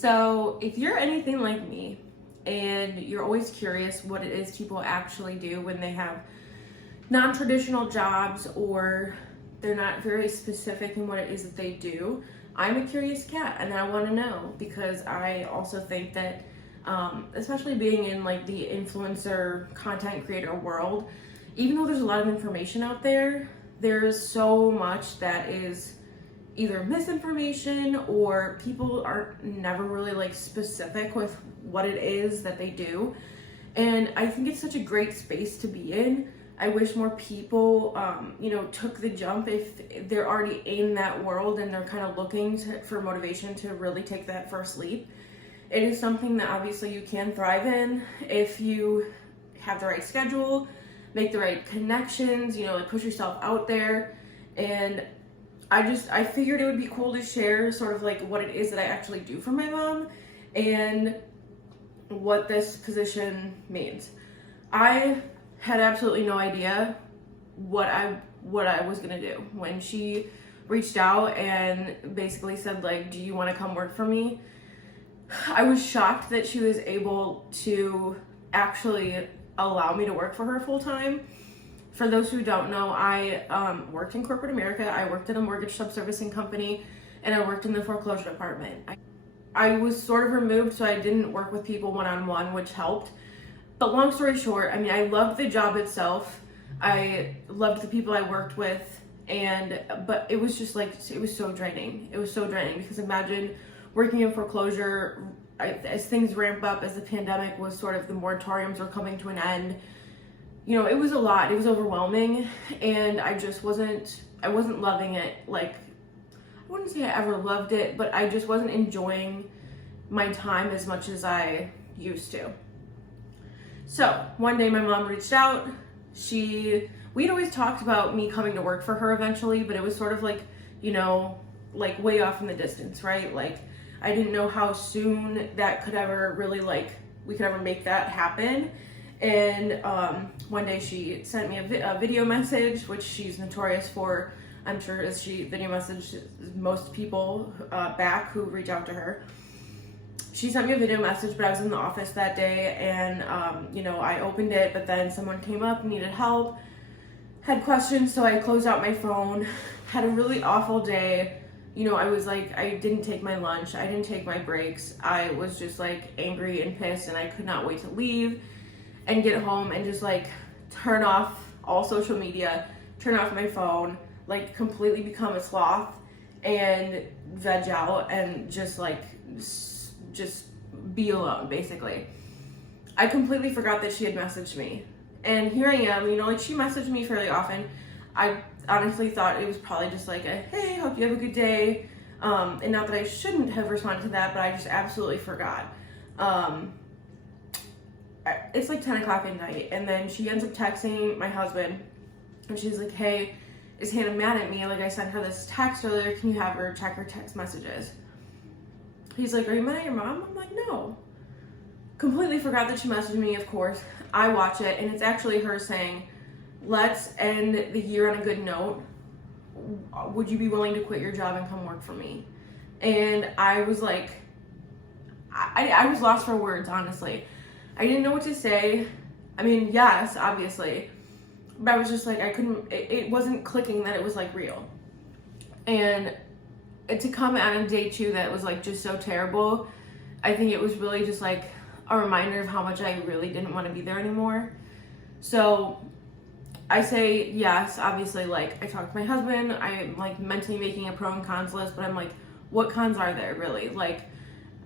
So if you're anything like me and you're always curious what it is people actually do when they have non-traditional jobs or they're not very specific in what it is that they do, I'm a curious cat and I want to know, because I also think that especially being in like the influencer content creator world, even though there's a lot of information out there, there's so much that is either misinformation or people are never really like specific with what it is that they do. And I think it's such a great space to be in. I wish more people, took the jump if they're already in that world and they're kind of looking for motivation to really take that first leap. It is something that obviously you can thrive in if you have the right schedule, make the right connections, push yourself out there. And I figured it would be cool to share sort of like what it is that I actually do for my mom and what this position means. I had absolutely no idea what I was gonna do when she reached out and basically said, like, do you want to come work for me? I was shocked that she was able to actually allow me to work for her full time. For those who don't know, I worked in corporate America. I worked in a mortgage sub-servicing company, and I worked in the foreclosure department. I was sort of removed, so I didn't work with people one-on-one, which helped. But long story short, I loved the job itself. I loved the people I worked with, but it was just like, it was so draining. It was so draining because imagine working in foreclosure as things ramp up, as the pandemic was sort of, the moratoriums were coming to an end. It was a lot. It was overwhelming, and I wasn't loving it. Like, I wouldn't say I ever loved it, but I just wasn't enjoying my time as much as used to. So one day my mom reached out. We'd always talked about me coming to work for her eventually, but it was sort of like, like way off in the distance, right? Like, I didn't know how soon that could ever really, like, we could ever make that happen. And one day she sent me a video message, which she's notorious for, I'm sure, as she video messaged most people back who reach out to her. She sent me a video message, but I was in the office that day, and I opened it, but then someone came up, needed help, had questions, so I closed out my phone, had a really awful day. I was like, I didn't take my lunch, I didn't take my breaks, I was just like angry and pissed, and I could not wait to leave and get home and just like turn off all social media, turn off my phone, like completely become a sloth and veg out and just be alone, basically. I completely forgot that she had messaged me. And here I am, she messaged me fairly often. I honestly thought it was probably just like a, hey, hope you have a good day. And not that I shouldn't have responded to that, but I just absolutely forgot. It's like 10 o'clock at night, and then she ends up texting my husband, and she's like, hey, is Hannah mad at me? Like, I sent her this text earlier, can you have her check her text messages? He's like, are you mad at your mom? I'm like, no. Completely forgot that she messaged me, of course. I watch it, and it's actually her saying, let's end the year on a good note. Would you be willing to quit your job and come work for me? And I was like, I was lost for words, honestly. I didn't know what to say. Yes, obviously. But I was just like, it wasn't clicking that it was like real. And to come out on day 2 that was like just so terrible, I think it was really just like a reminder of how much I really didn't want to be there anymore. So I say yes, obviously, like, I talked to my husband, I'm like mentally making a pro and cons list, but I'm like, what cons are there really? Like,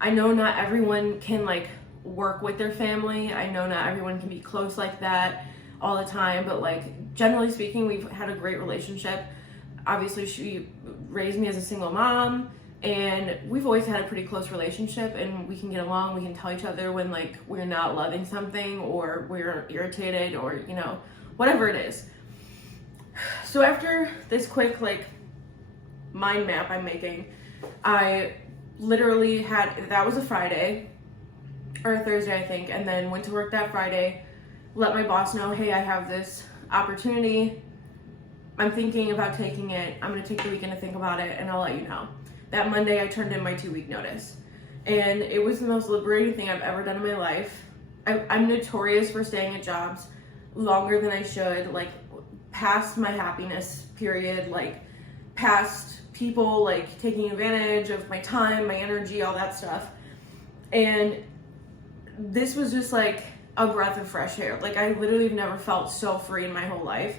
I know not everyone can like work with their family. I know not everyone can be close like that all the time, but like, generally speaking, we've had a great relationship. Obviously, she raised me as a single mom, and we've always had a pretty close relationship, and we can get along. We can tell each other when like we're not loving something or we're irritated or whatever it is. So after this quick like mind map I'm making, I literally that was a Friday or a Thursday, I think, and then went to work that Friday, let my boss know, hey, I have this opportunity, I'm thinking about taking it, I'm gonna take the weekend to think about it, and I'll let you know. That Monday I turned in my 2-week notice. And it was the most liberating thing I've ever done in my life. I'm notorious for staying at jobs longer than I should, like past my happiness period, like past people like taking advantage of my time, my energy, all that stuff. And this was just like a breath of fresh air. Like I literally have never felt so free in my whole life.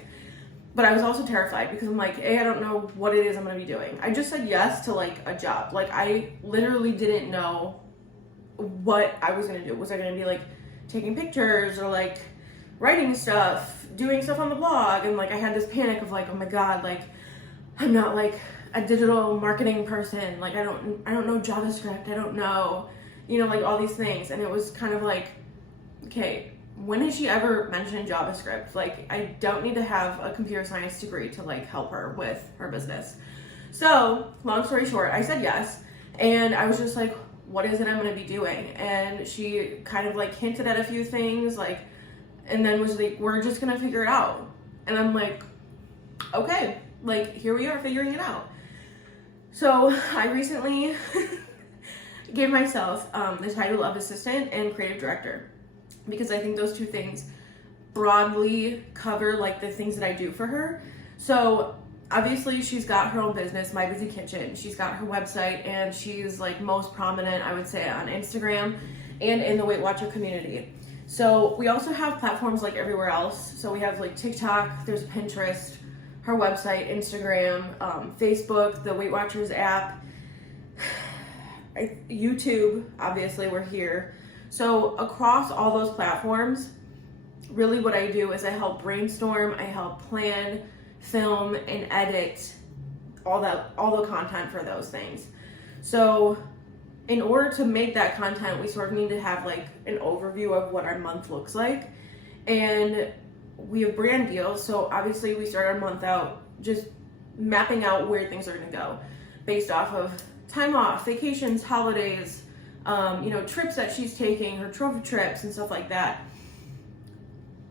But I was also terrified because I'm like, I don't know what it is I'm gonna be doing. I just said yes to like a job. Like I literally didn't know what I was gonna do. Was I gonna be like taking pictures or like writing stuff, doing stuff on the blog? And like I had this panic of like, oh my God, like I'm not like a digital marketing person. Like I don't know JavaScript. I don't know, like all these things. And it was kind of like, okay, when has she ever mentioned JavaScript? Like I don't need to have a computer science degree to like help her with her business. So long story short, I said yes. And I was just like, what is it I'm going to be doing? And she kind of like hinted at a few things, like, and then was like, we're just going to figure it out. And I'm like, okay, like here we are figuring it out. So I recently gave myself the title of assistant and creative director, because I think those two things broadly cover like the things that I do for her. So obviously she's got her own business, My Busy Kitchen. She's got her website, and she's like most prominent, I would say, on Instagram and in the Weight Watcher community. So we also have platforms like everywhere else. So we have like TikTok, there's Pinterest, her website, Instagram, Facebook, the Weight Watchers app, YouTube, obviously we're here. So across all those platforms, really what I do is I help brainstorm, I help plan, film, and edit all the content for those things. So in order to make that content, we sort of need to have like an overview of what our month looks like. And we have brand deals. So obviously we start our month out just mapping out where things are gonna go based off of time off, vacations, holidays, trips that she's taking, her trophy trips and stuff like that.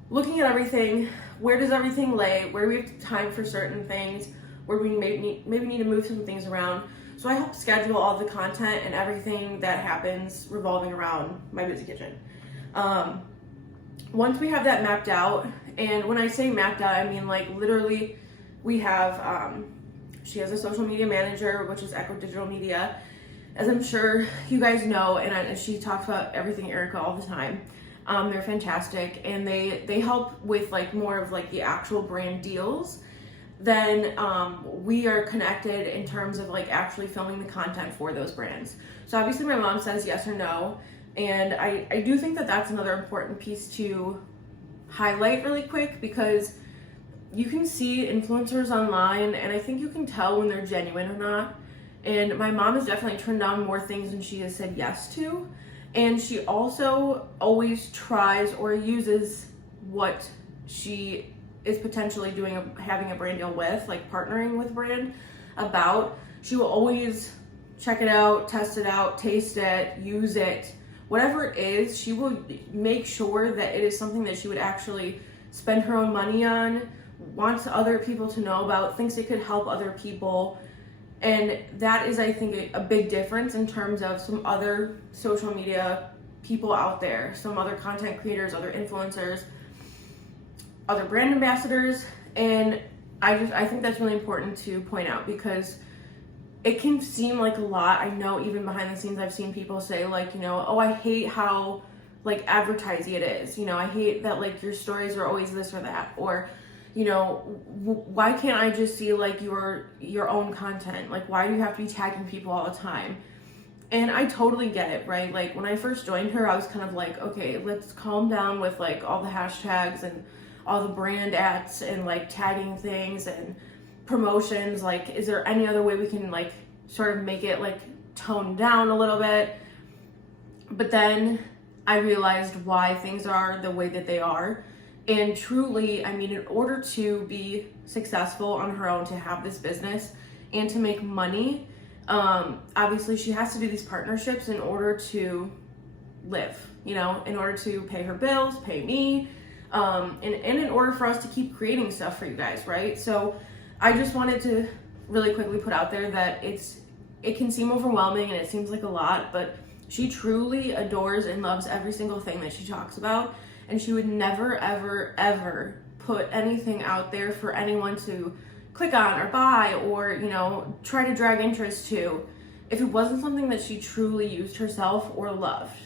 Looking at everything, where does everything lay, where we have time for certain things, where we maybe need to move some things around. So I help schedule all the content and everything that happens revolving around My Busy Kitchen. Once we have that mapped out, and when I say mapped out, I mean like literally we have, she has a social media manager, which is Echo Digital Media, as I'm sure you guys know, and she talks about everything Erica all the time. They're fantastic, and they help with like more of like the actual brand deals. Then we are connected in terms of like actually filming the content for those brands. So obviously my mom says yes or no, and I do think that that's another important piece to highlight really quick, because you can see influencers online and I think you can tell when they're genuine or not. And my mom has definitely turned down more things than she has said yes to. And she also always tries or uses what she is potentially doing, having a brand deal with, like partnering with brand about. She will always check it out, test it out, taste it, use it, whatever it is. She will make sure that it is something that she would actually spend her own money on, wants other people to know about, thinks it could help other people. And that is, I think, a big difference in terms of some other social media people out there, some other content creators, other influencers, other brand ambassadors. And I think that's really important to point out, because it can seem like a lot. I know even behind the scenes I've seen people say like, oh, I hate how like advertising it is. I hate that like your stories are always this or that, or why can't I just see like your own content? Like, why do you have to be tagging people all the time? And I totally get it, right? Like when I first joined her, I was kind of like, okay, let's calm down with like all the hashtags and all the brand ads and like tagging things and promotions. Like, is there any other way we can like sort of make it like toned down a little bit? But then I realized why things are the way that they are. And truly, I mean, in order to be successful on her own, to have this business and to make money, obviously she has to do these partnerships in order to live, in order to pay her bills, pay me, and in order for us to keep creating stuff for you guys, right? So I just wanted to really quickly put out there that it can seem overwhelming and it seems like a lot, but She truly adores and loves every single thing that she talks about, and she would never, ever, ever put anything out there for anyone to click on or buy or, you know, try to drag interest to if it wasn't something that she truly used herself or loved.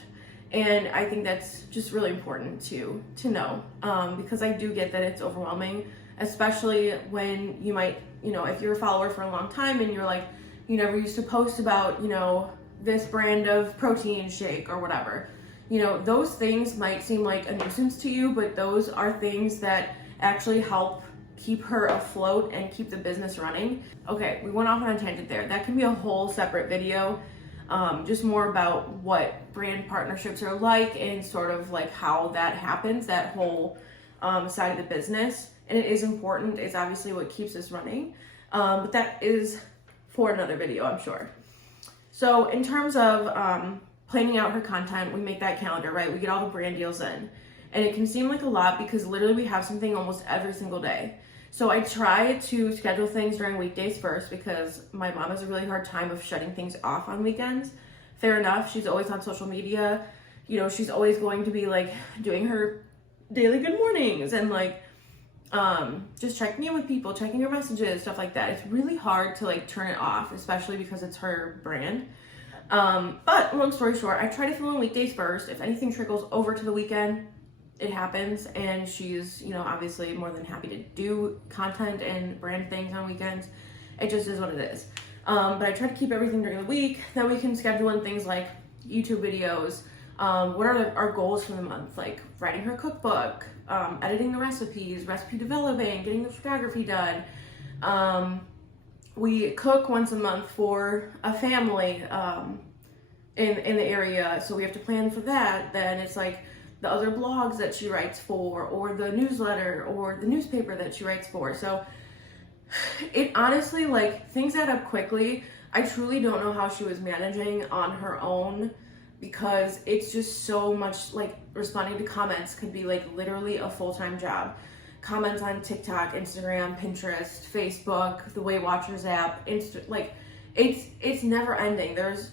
And I think that's just really important to know, because I do get that it's overwhelming, especially when you might, you know, if you're a follower for a long time and you're like, you never used to post about, you know, this brand of protein shake or whatever. You know, those things might seem like a nuisance to you, but those are things that actually help keep her afloat and keep the business running. Okay, we went off on a tangent there. That can be a whole separate video, just more about what brand partnerships are like and sort of like how that happens, that whole side of the business. And it is important. It's obviously what keeps us running, but that is for another video, I'm sure. So in terms of planning out her content, we make that calendar, right? We get all the brand deals in. And it can seem like a lot because literally we have something almost every single day. So I try to schedule things during weekdays first because my mom has a really hard time of shutting things off on weekends. Fair enough, she's always on social media. You know, she's always going to be like doing her daily good mornings and like just checking in with people, checking your messages, stuff like that. It's really hard to like turn it off, especially because it's her brand. But long story short, I try to film on weekdays first. If anything trickles over to the weekend, it happens, and she's, you know, obviously more than happy to do content and brand things on weekends. It just is what it is. But I try to keep everything during the week. Then we can schedule in things like YouTube videos. What are our goals for the month? Like writing her cookbook, editing the recipes, recipe developing, getting the photography done. We cook once a month for a family in the area, so we have to plan for that. Then it's like the other blogs that she writes for, or the newsletter, or the newspaper that she writes for. So it honestly, like, things add up quickly. I truly don't know how she was managing on her own, because it's just so much, like, responding to comments could be like literally a full-time job. Comments on TikTok, Instagram, Pinterest, Facebook, the Weight Watchers app, like it's never ending. There's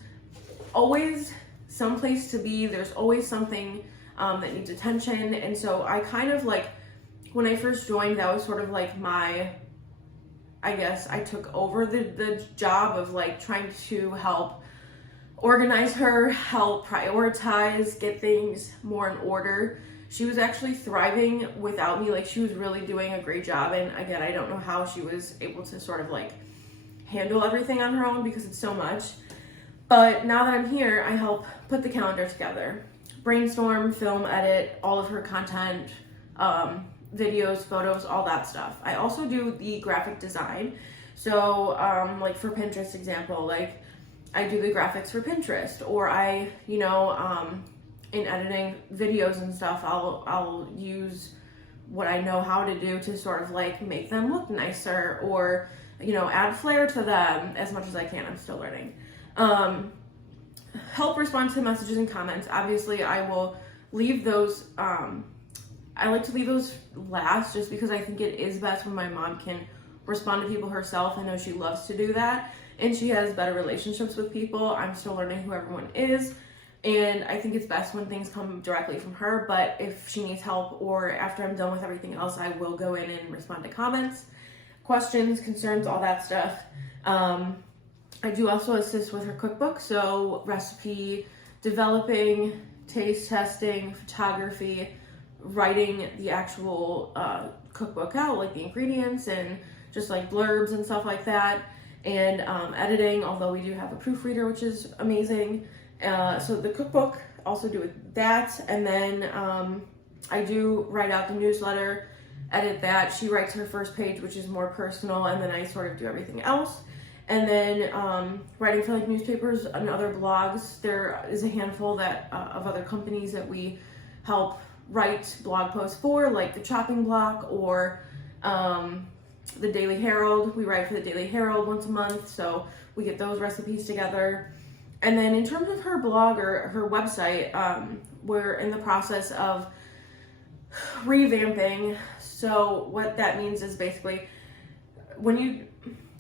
always some place to be. There's always something that needs attention. And so I kind of like, when I first joined, that was sort of like I guess I took over the job of like trying to help organize her, help prioritize, get things more in order. She was actually thriving without me. Like, she was really doing a great job. And again, I don't know how she was able to sort of like handle everything on her own because it's so much. But now that I'm here, I help put the calendar together, brainstorm, film, edit, all of her content, videos, photos, all that stuff. I also do the graphic design. So like for Pinterest example, like I do the graphics for Pinterest, or I, you know, in editing videos and stuff, I'll use what I know how to do to sort of like make them look nicer, or, you know, add flair to them as much as I can. I'm still learning. Help respond to messages and comments. Obviously, I will leave those, I like to leave those last just because I think it is best when my mom can respond to people herself. I know she loves to do that, and she has better relationships with people. I'm still learning who everyone is, and I think it's best when things come directly from her. But if she needs help, or after I'm done with everything else, I will go in and respond to comments, questions, concerns, all that stuff. I do also assist with her cookbook, so recipe developing, taste testing, photography, writing the actual cookbook out, like the ingredients and just like blurbs and stuff like that, and editing, although we do have a proofreader, which is amazing. So the cookbook, also do with that, and then I do write out the newsletter, edit that. She writes her first page, which is more personal, and then I sort of do everything else. And then writing for like newspapers and other blogs. There is a handful that of other companies that we help write blog posts for, like the Chopping Block or the Daily Herald. We write for the Daily Herald once a month, so we get those recipes together. And then in terms of her blog or her website, we're in the process of revamping. So what that means is basically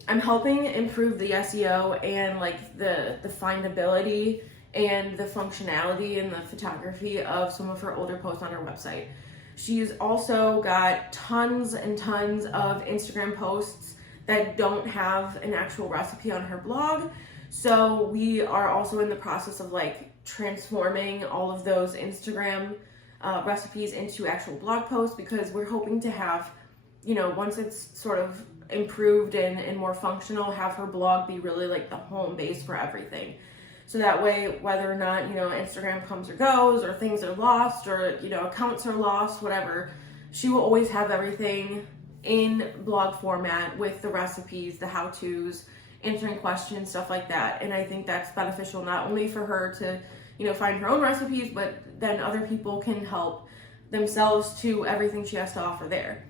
I'm helping improve the SEO and like the findability and the functionality and the photography of some of her older posts on her website. She's also got tons and tons of Instagram posts that don't have an actual recipe on her blog. So we are also in the process of like transforming all of those Instagram recipes into actual blog posts, because we're hoping to have, you know, once it's sort of improved and more functional, have her blog be really like the home base for everything. So that way, whether or not, you know, Instagram comes or goes, or things are lost, or, you know, accounts are lost, whatever, she will always have everything in blog format with the recipes, the how-tos, answering questions, stuff like that. And I think that's beneficial not only for her to, you know, find her own recipes, but then other people can help themselves to everything she has to offer there.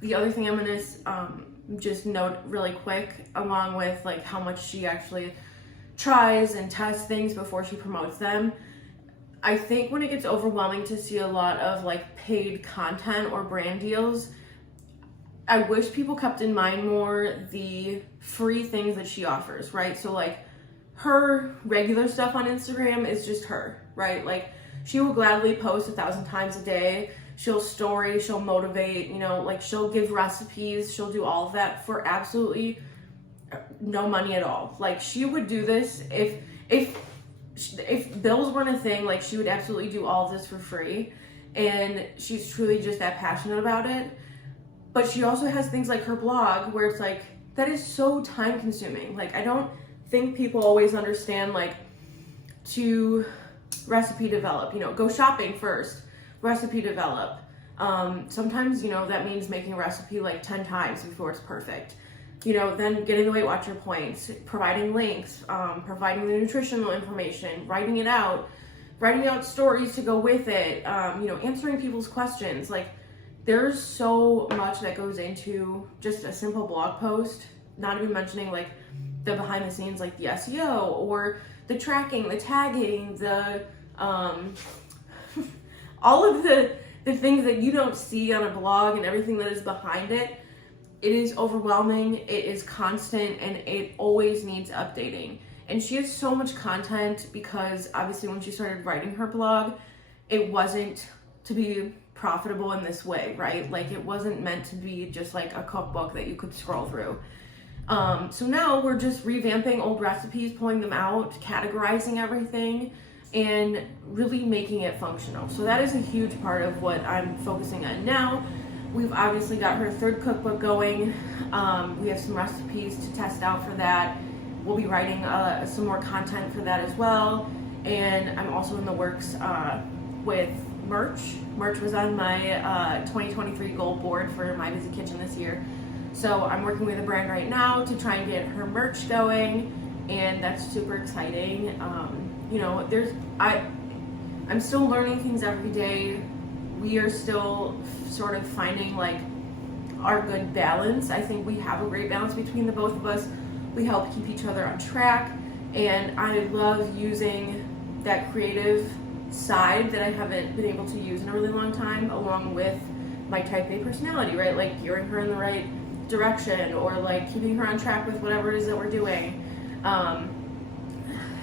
The other thing I'm going to just note really quick, along with like how much she actually tries and tests things before she promotes them, I think when it gets overwhelming to see a lot of like paid content or brand deals, I wish people kept in mind more the free things that she offers, right? So like her regular stuff on Instagram is just her, right? Like she will gladly post 1,000 times a day. She'll story, she'll motivate, you know, like she'll give recipes, she'll do all of that for absolutely no money at all. Like she would do this if bills weren't a thing, like she would absolutely do all of this for free. And she's truly just that passionate about it. But she also has things like her blog where it's like, that is so time consuming. Like I don't think people always understand like to recipe develop, you know, go shopping first, recipe develop. Sometimes, you know, that means making a recipe like 10 times before it's perfect. You know, then getting the Weight Watcher points, providing links, providing the nutritional information, writing out stories to go with it, you know, answering people's questions. Like there's so much that goes into just a simple blog post, not even mentioning like the behind the scenes, like the SEO or the tracking, the tagging, the all of the things that you don't see on a blog and everything that is behind it. It is overwhelming, it is constant, and it always needs updating. And she has so much content because obviously when she started writing her blog, it wasn't to be profitable in this way, right? Like it wasn't meant to be just like a cookbook that you could scroll through. So now we're just revamping old recipes, pulling them out, categorizing everything, and really making it functional. So that is a huge part of what I'm focusing on now. We've obviously got her third cookbook going. We have some recipes to test out for that. We'll be writing some more content for that as well. And I'm also in the works with merch. Merch was on my 2023 goal board for My Busy Kitchen this year. So I'm working with a brand right now to try and get her merch going, and that's super exciting. You know, I'm still learning things every day. We are still sort of finding like our good balance. I think we have a great balance between the both of us. We help keep each other on track, and I love using that creative side that I haven't been able to use in a really long time, along with my type A personality, right? Like gearing her in the right direction, or like keeping her on track with whatever it is that we're doing.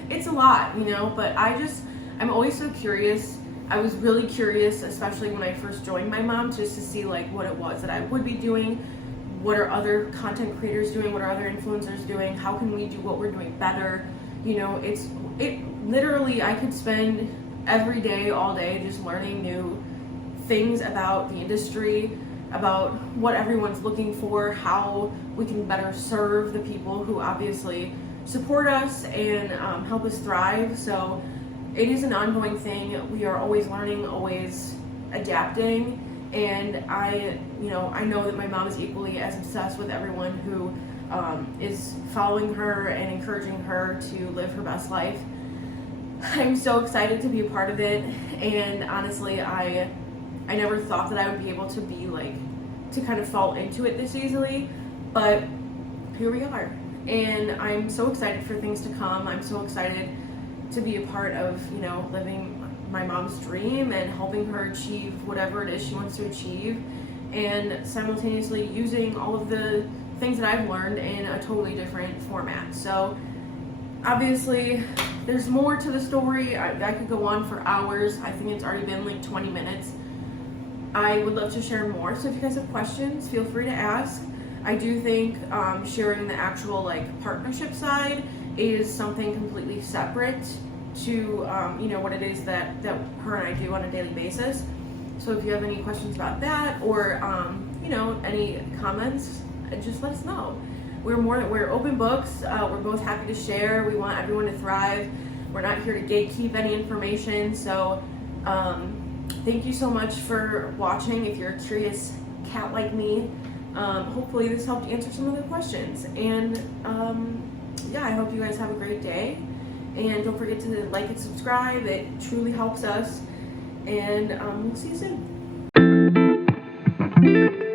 It's a lot, you know, but I'm always so curious. I was really curious, especially when I first joined my mom, just to see like what it was that I would be doing. What are other content creators doing? What are other influencers doing? How can we do what we're doing better? You know, it literally, I could spend every day, all day, just learning new things about the industry, about what everyone's looking for, how we can better serve the people who obviously support us and help us thrive. So it is an ongoing thing. We are always learning, always adapting. And I know that my mom is equally as obsessed with everyone who is following her and encouraging her to live her best life. I'm so excited to be a part of it. And honestly, I never thought that I would be able to be like, to kind of fall into it this easily, but here we are. And I'm so excited for things to come. I'm so excited to be a part of, you know, living my mom's dream and helping her achieve whatever it is she wants to achieve, and simultaneously using all of the things that I've learned in a totally different format. So obviously There's more to the story. I could go on for hours. I think it's already been like 20 minutes. I would love to share more. So if you guys have questions, feel free to ask. I do think sharing the actual like partnership side is something completely separate to you know, what it is that her and I do on a daily basis. So if you have any questions about that, or you know, any comments, just let us know. We're open books. We're both happy to share. We want everyone to thrive. We're not here to gatekeep any information. So thank you so much for watching. If you're a curious cat like me, hopefully this helped answer some of the questions. And yeah, I hope you guys have a great day. And don't forget to like and subscribe. It truly helps us. And we'll see you soon.